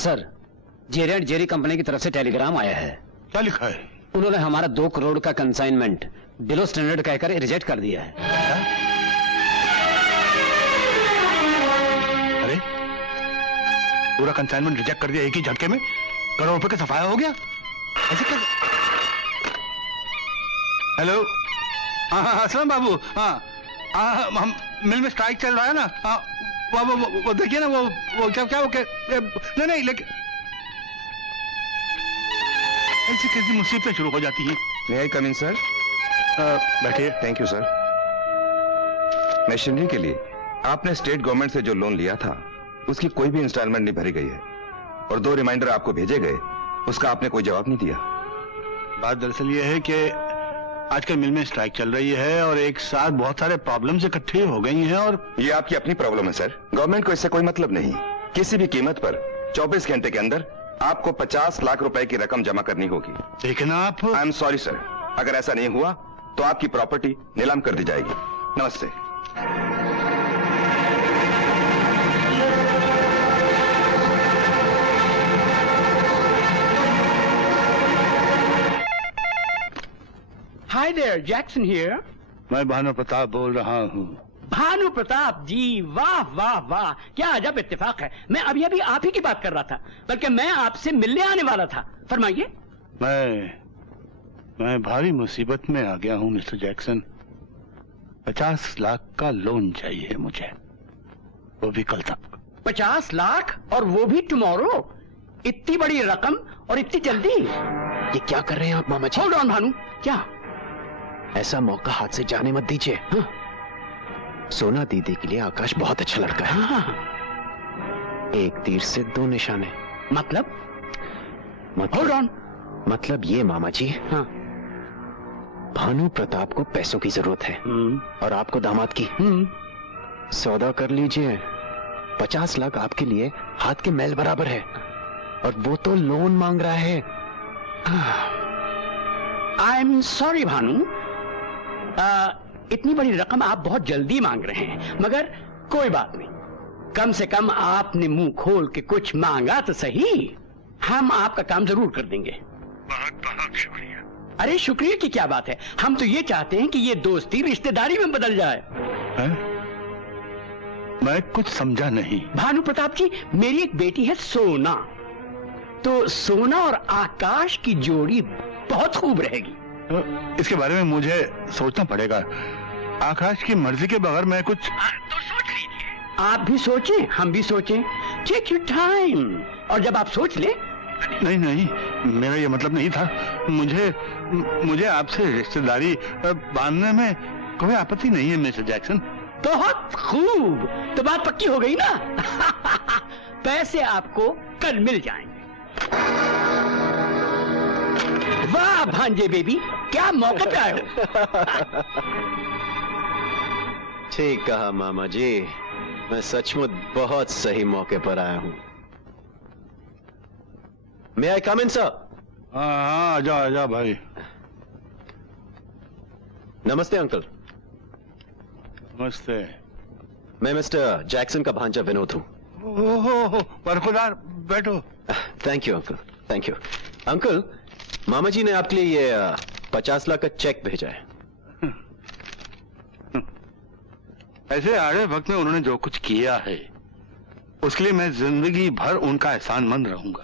Sir, Jerry and Jeri company की तरफ से टेलीग्राम आया है। क्या लिखा है? उन्होंने हमारा 2 करोड़ का कंसाइनमेंट बिलो स्टैंडर्ड कहकर रिजेक्ट कर दिया है। अरे, पूरा कंसाइनमेंट रिजेक्ट कर दिया एक ही झटके में? करोड़ रुपए का सफाया हो गया? ऐसे क्या? हेलो, हाँ असलम बाबू, हाँ हम मिल में स्ट्राइक चल रहा है ना। हाँ वो देखिए ना, वो क्या नहीं लेकिन ऐसी कैसी मुसीबतें शुरू हो जाती हैं। मे आई कम इन सर? बैठिए। Thank you sir. मशीनरी के लिए आपने स्टेट गवर्नमेंट से जो लोन लिया था उसकी कोई भी इंस्टॉलमेंट नहीं भरी गई है और 2 रिमाइंडर आपको भेजे गए, उसका आपने कोई जवाब नहीं दिया। बात दरअसल ये है कि आजकल मिल में स्ट्राइक चल रही है और एक साथ बहुत सारे प्रॉब्लम्स इकट्ठे हो गई हैं और ये आपकी अपनी प्रॉब्लम है सर, गवर्नमेंट को इससे कोई मतलब नहीं। किसी भी कीमत पर 24 घंटे के अंदर आपको 50 लाख रुपए की रकम जमा करनी होगी। लेकिन आप... आई एम सॉरी सर, अगर ऐसा नहीं हुआ तो आपकी प्रॉपर्टी नीलाम कर दी जाएगी। नमस्ते। Hi there, Jackson here. मैं भानु प्रताप बोल रहा हूँ। भानु प्रताप जी, वाह वाह वाह, क्या अजब इत्तेफाक है। मैं अभी अभी आप ही की बात कर रहा था, बल्कि मैं आपसे मिलने आने वाला था। फरमाइए। मैं भारी मुसीबत में आ गया हूँ मिस्टर जैक्सन। 50 लाख का लोन चाहिए मुझे, वो भी कल तक। 50 लाख और वो भी टुमारो? इतनी बड़ी रकम और इतनी जल्दी? ये क्या कर रहे हैं आप मामा जी? होल्ड ऑन भानु, क्या? ऐसा मौका हाथ से जाने मत दीजिए। हाँ? सोना दीदी के लिए आकाश बहुत अच्छा लड़का है। हाँ। एक तीर से 2 निशाने। मतलब होल्ड ऑन, मतलब ये मामा जी, हाँ, भानु प्रताप को पैसों की जरूरत है और आपको दामाद की। सौदा कर लीजिए। 50 लाख आपके लिए हाथ के मैल बराबर है और वो तो लोन मांग रहा है। आई एम सॉरी भानु, इतनी बड़ी रकम आप बहुत जल्दी मांग रहे हैं, मगर कोई बात नहीं। कम से कम आपने मुंह खोल के कुछ मांगा तो सही। हम आपका काम जरूर कर देंगे। बहुत बहुत शुक्रिया। अरे शुक्रिया की क्या बात है, हम तो ये चाहते हैं कि ये दोस्ती रिश्तेदारी में बदल जाए। मैं कुछ समझा नहीं। भानु प्रताप जी, मेरी एक बेटी है सोना, तो सोना और आकाश की जोड़ी बहुत खूब रहेगी। इसके बारे में मुझे सोचना पड़ेगा। आकाश की मर्जी के बगैर मैं कुछ... तो सोच लीजिए। आप भी सोचें, हम भी सोचें। टेक योर टाइम, और जब आप सोच ले... नहीं, मेरा ये मतलब नहीं था। मुझे आपसे रिश्तेदारी बांधने में कोई आपत्ति नहीं है मिस्टर जैक्सन। बहुत खूब, तो बात पक्की हो गई ना। पैसे आपको कल मिल जाएंगे। वाह भांजे बेबी, क्या मौका पे आए हो। ठीक कहा मामा जी, मैं सचमुच बहुत सही मौके पर आया हूं। मे आई कम इन सर? हाँ, आजा भाई। नमस्ते अंकल। नमस्ते। मैं मिस्टर जैक्सन का भांजा विनोद हूं। ओहो, बरखुदार, बैठो। Thank you uncle, thank you. Uncle, मामा जी ने आपके लिए ये 50 लाख का चेक भेजा है। ऐसे आड़े वक्त में उन्होंने जो कुछ किया है उसके लिए मैं जिंदगी भर उनका एहसानमंद रहूंगा।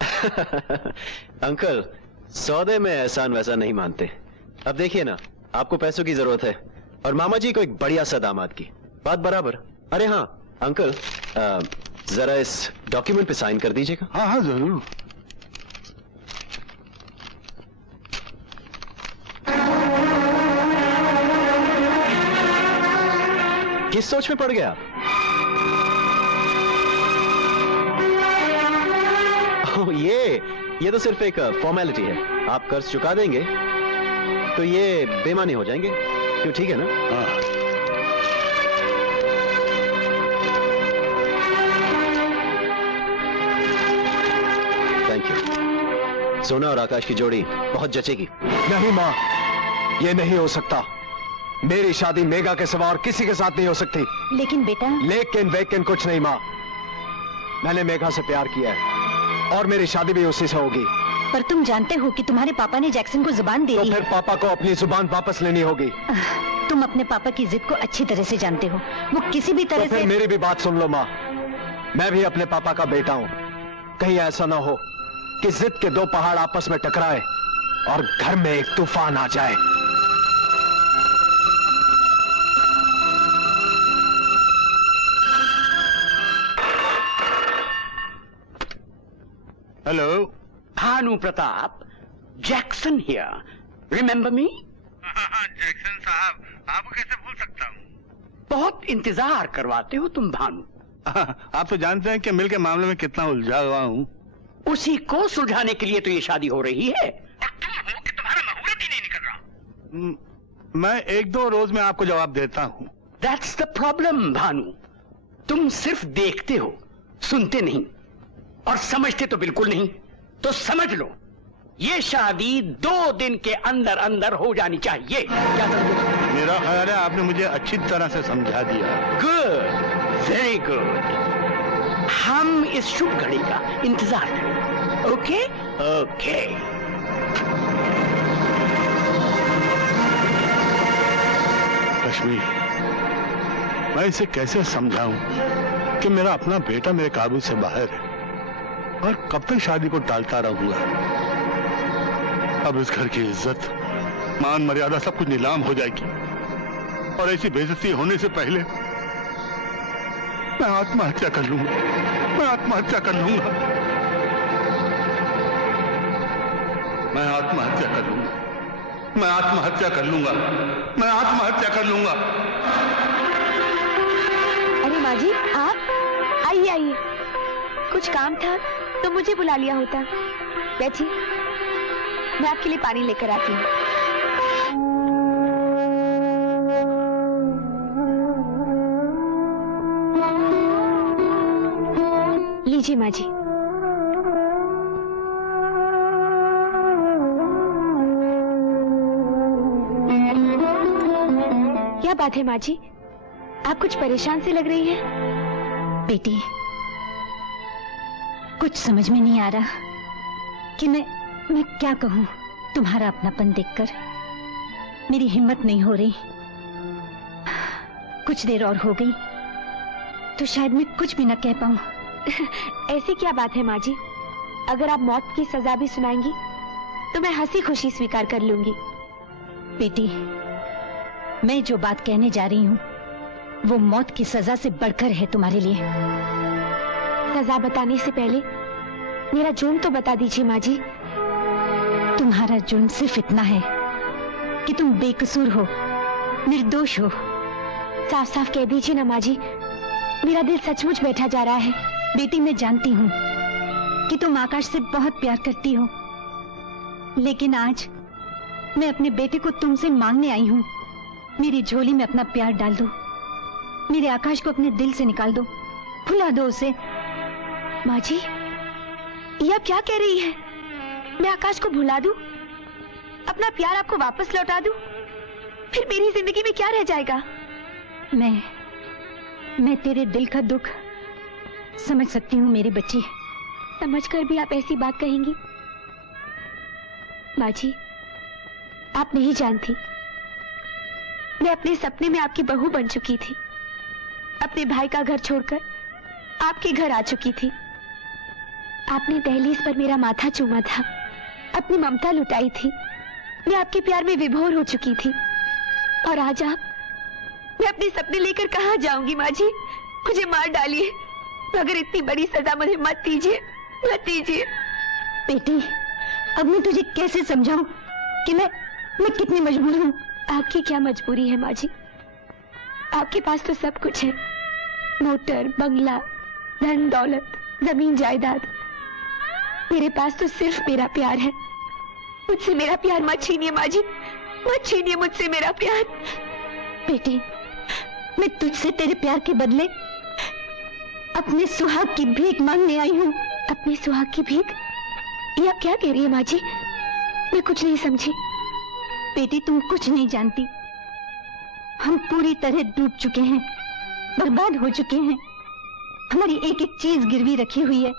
अंकल, सौदे में एहसान वैसा नहीं मानते। अब देखिए ना, आपको पैसों की जरूरत है और मामा जी को एक बढ़िया सा दामाद की। बात बराबर। अरे हाँ अंकल, जरा इस डॉक्यूमेंट पे साइन कर दीजिएगा। हाँ जरूर। किस सोच में पड़ गया आप? ये तो सिर्फ एक फॉर्मेलिटी है। आप कर्ज चुका देंगे तो ये बेमानी हो जाएंगे, क्यों? ठीक है ना? हाँ। Thank you. सोना और आकाश की जोड़ी बहुत जचेगी। नहीं माँ, ये नहीं हो सकता। मेरी शादी मेघा के सिवा और किसी के साथ नहीं हो सकती। लेकिन बेटा... लेकिन वेकिन कुछ नहीं माँ, मैंने मेघा से प्यार किया है और मेरी शादी भी उसी से होगी। पर तुम जानते हो कि तुम्हारे पापा ने जैक्सन को जुबान दे तो दी फिर पापा को अपनी जुबान वापस लेनी होगी। तुम अपने पापा की जिद को अच्छी तरह से जानते हो, वो किसी भी तो तरह फिर से। मेरी भी बात सुन लो माँ, मैं भी अपने पापा का बेटा हूँ। कहीं ऐसा ना हो कि जिद के दो पहाड़ आपस में टकराए और घर में एक तूफान आ जाए। Hello Bhanu Pratap, Jackson here, remember me? Jackson साहब, आपको कैसे भूल सकता हूँ? बहुत इंतजार करवाते हो तुम भानु। आप तो जानते हैं कि मिल के मामले में कितना उलझा हुआ हूँ। उसी को सुलझाने के लिए तो ये शादी हो रही है, और तुम हो कि तुम्हारा मुहूर्त ही नहीं निकल रहा। मैं 1-2 रोज में आपको जवाब देता हूँ। दैट्स द प्रॉब्लम भानु, तुम सिर्फ देखते हो, सुनते नहीं, और समझते तो बिल्कुल नहीं। तो समझ लो, ये शादी 2 दिन के अंदर अंदर हो जानी चाहिए। क्या समझो? मेरा ख्याल है आपने मुझे अच्छी तरह से समझा दिया। Good, very good. हम इस शुभ घड़ी का इंतजार करें। Okay okay. कश्मीर, मैं इसे कैसे समझाऊं कि मेरा अपना बेटा मेरे काबू से बाहर है और कब तक शादी को टालता रहूंगा। अब इस घर की इज्जत, मान मर्यादा सब कुछ नीलाम हो जाएगी और ऐसी बेइज्जती होने से पहले मैं आत्महत्या कर लूंगा। मैं आत्महत्या कर लूंगा। मैं आत्महत्या कर लूंगा। मैं आत्महत्या कर लूंगा। मैं आत्महत्या कर लूंगा। अरे माँ जी, आप आइए आइए, कुछ काम था तो मुझे बुला लिया होता। बैठिए, मैं आपके लिए पानी लेकर आती हूँ। लीजिए माँ जी। क्या बात है माँ जी, आप कुछ परेशान से लग रही हैं। बेटी, कुछ समझ में नहीं आ रहा कि मैं क्या कहूं। तुम्हारा अपनापन देखकर मेरी हिम्मत नहीं हो रही। कुछ देर और हो गई तो शायद मैं कुछ भी न कह पाऊं। ऐसी क्या बात है माँ जी, अगर आप मौत की सजा भी सुनाएंगी तो मैं हंसी खुशी स्वीकार कर लूंगी। बेटी, मैं जो बात कहने जा रही हूँ वो मौत की सजा से बढ़कर है तुम्हारे लिए। सजा बताने से पहले मेरा जुर्म तो बता दीजिए माँ जी। तुम्हारा जुर्म सिर्फ इतना है कि तुम बेकसूर हो, निर्दोष हो। साफ साफ कह दीजिए ना माँ जी, मेरा दिल सचमुच बैठा जा रहा है। बेटी, मैं जानती हूँ कि तुम आकाश से बहुत प्यार करती हो, लेकिन आज मैं अपने बेटे को तुमसे मांगने आई हूँ। मेरी झोली में अपना प्यार डाल दो, मेरे आकाश को अपने दिल से निकाल दो, भुला दो उसे। माँ जी, ये आप क्या कह रही है? मैं आकाश को भुला दूं, अपना प्यार आपको वापस लौटा दूं, फिर मेरी जिंदगी में क्या रह जाएगा? मैं तेरे दिल का दुख समझ सकती हूँ मेरी बच्ची। समझकर भी आप ऐसी बात कहेंगी? माँ जी, आप नहीं जानती, मैं अपने सपने में आपकी बहू बन चुकी थी। अपने भाई का घर छोड़कर आपके घर आ चुकी थी। आपने दहलीज पर मेरा माथा चूमा था, अपनी ममता लुटाई थी। मैं आपके प्यार में विभोर हो चुकी थी, और आज आप, मैं अपने सपने लेकर कहाँ जाऊंगी? माँ जी, मुझे मार डालिए, मगर इतनी बड़ी सजा मुझे मत दीजिए, मत दीजिए। बेटी, अब मैं तुझे कैसे समझाऊं कि मैं कितनी मजबूर हूँ। आपकी क्या मजबूरी है माँ जी? आपके पास तो सब कुछ है, मोटर, बंगला, धन दौलत, जमीन जायदाद। मेरे पास तो सिर्फ मेरा प्यार है। मुझसे मेरा प्यार मत छीनिए माँ जी, मत छीनिए मुझसे मेरा प्यार। बेटी, मैं तुझसे तेरे प्यार के बदले अपने सुहाग की भीख मांगने आई हूँ। अपने सुहाग की भीख? ये आप क्या कह रही है माँ जी? मैं कुछ नहीं समझी। बेटी, तुम कुछ नहीं जानती। हम पूरी तरह डूब चुके हैं, बर्बाद हो चुके हैं। हमारी एक एक चीज गिरवी रखी हुई है।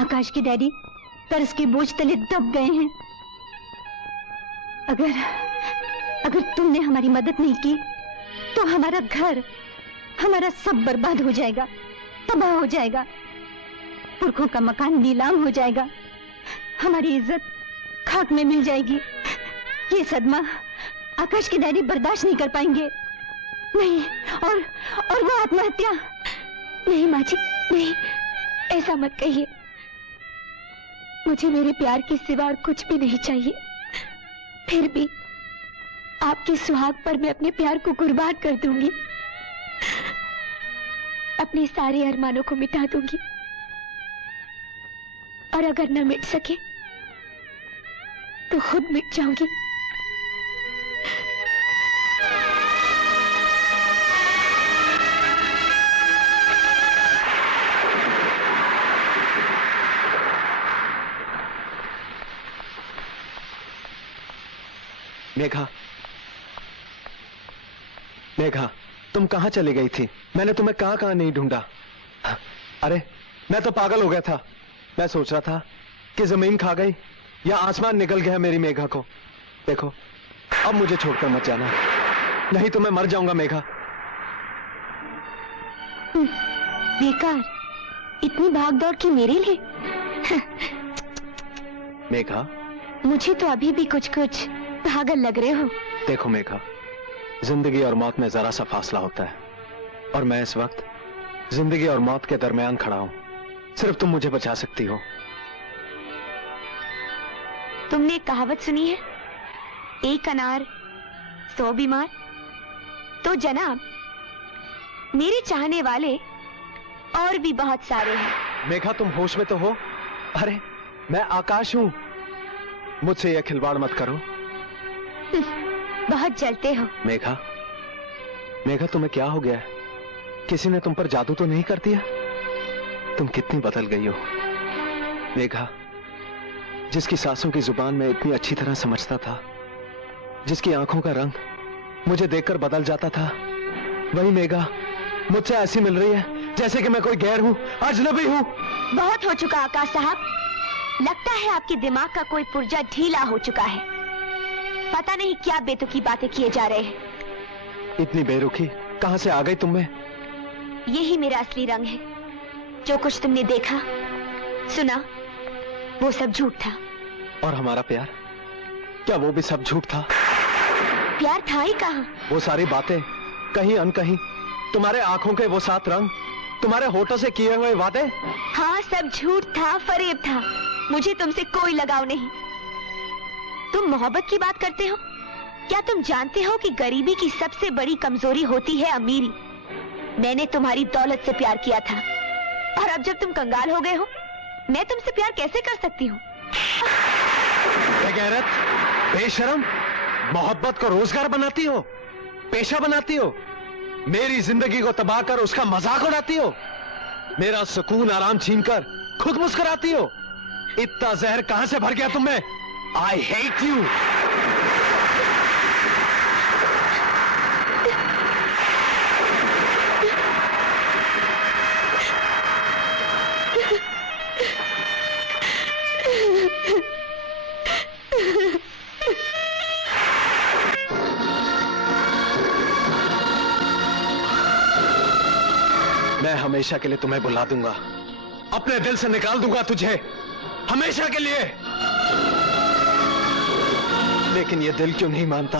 आकाश के डैडी कर्ज के बोझ तले दब गए हैं। अगर तुमने हमारी मदद नहीं की तो हमारा घर, हमारा सब बर्बाद हो जाएगा, तबाह हो जाएगा। पुरखों का मकान नीलाम हो जाएगा, हमारी इज्जत खाक में मिल जाएगी। ये सदमा आकाश के डैडी बर्दाश्त नहीं कर पाएंगे। नहीं, और वो आत्महत्या। नहीं माँ जी, नहीं, ऐसा मत कहिए। मुझे मेरे प्यार के सिवा और कुछ भी नहीं चाहिए। फिर भी आपके सुहाग पर मैं अपने प्यार को कुर्बान कर दूंगी, अपने सारे अरमानों को मिटा दूंगी, और अगर न मिट सके तो खुद मिट जाऊंगी। मेघा, मेघा, तुम कहां चली गई थी? मैंने तुम्हें कहां कहां नहीं ढूंढा। अरे मैं तो पागल हो गया था। मैं सोच रहा था कि जमीन खा गई या आसमान निकल गया मेरी मेघा को। देखो, अब मुझे छोड़कर मत जाना, नहीं तो मैं मर जाऊंगा मेघा। बेकार, इतनी भागदौड़ की मेरे लिए? मेघा, मुझे तो अभी भी कुछ कुछ पागल लग रहे हो। देखो मेघा, जिंदगी और मौत में जरा सा फासला होता है, और मैं इस वक्त जिंदगी और मौत के दरमियान खड़ा हूं। सिर्फ तुम मुझे बचा सकती हो। तुमने एक कहावत सुनी है, एक अनार 100 बीमार? तो जनाब, मेरे चाहने वाले और भी बहुत सारे हैं। मेघा, तुम होश में तो हो? अरे मैं आकाश हूं, मुझसे यह खिलवाड़ मत करो। बहुत जलते हो। मेघा, मेघा, तुम्हें क्या हो गया है? किसी ने तुम पर जादू तो नहीं कर दिया? तुम कितनी बदल गई हो मेघा। जिसकी सांसों की जुबान में इतनी अच्छी तरह समझता था, जिसकी आंखों का रंग मुझे देखकर बदल जाता था, वही मेघा मुझसे ऐसी मिल रही है जैसे कि मैं कोई गैर हूं, अजनबी हूं। बहुत हो चुका आकाश साहब, लगता है आपके दिमाग का कोई पुर्जा ढीला हो चुका है। पता नहीं क्या बेतुकी बातें किए जा रहे हैं। इतनी बेरुखी कहां से आ गई तुम में? यही मेरा असली रंग है। जो कुछ तुमने देखा, सुना, वो सब झूठ था। और हमारा प्यार, क्या वो भी सब झूठ था? प्यार था ही कहां? वो सारी बातें कहीं अनकहीं, तुम्हारे आंखों के वो 7 रंग, तुम्हारे होठों से किए हुए वादे, हाँ, सब झूठ था, फरेब था। मुझे तुमसे कोई लगाव नहीं। तुम मोहब्बत की बात करते हो? क्या तुम जानते हो कि गरीबी की सबसे बड़ी कमजोरी होती है अमीरी? मैंने तुम्हारी दौलत से प्यार किया था, और अब जब तुम कंगाल हो गए हो, मैं तुमसे प्यार कैसे कर सकती हूँ? बेगैरत, बेशरम, मोहब्बत को रोजगार बनाती हो, पेशा बनाती हो, मेरी जिंदगी को तबाह कर उसका मजाक उड़ाती हो, मेरा सुकून आराम छीनकर खुद मुस्कुराती हो। इतना जहर कहां से भर गया तुम में? I hate you. मैं हमेशा के लिए तुम्हें भुला दूंगा, अपने दिल से निकाल दूंगा तुझे, हमेशा के लिए। लेकिन ये दिल क्यों नहीं मानता?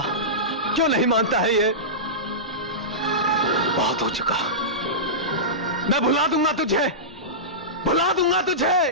क्यों नहीं मानता है ये? बहुत हो चुका। मैं भुला दूंगा तुझे, भुला दूंगा तुझे।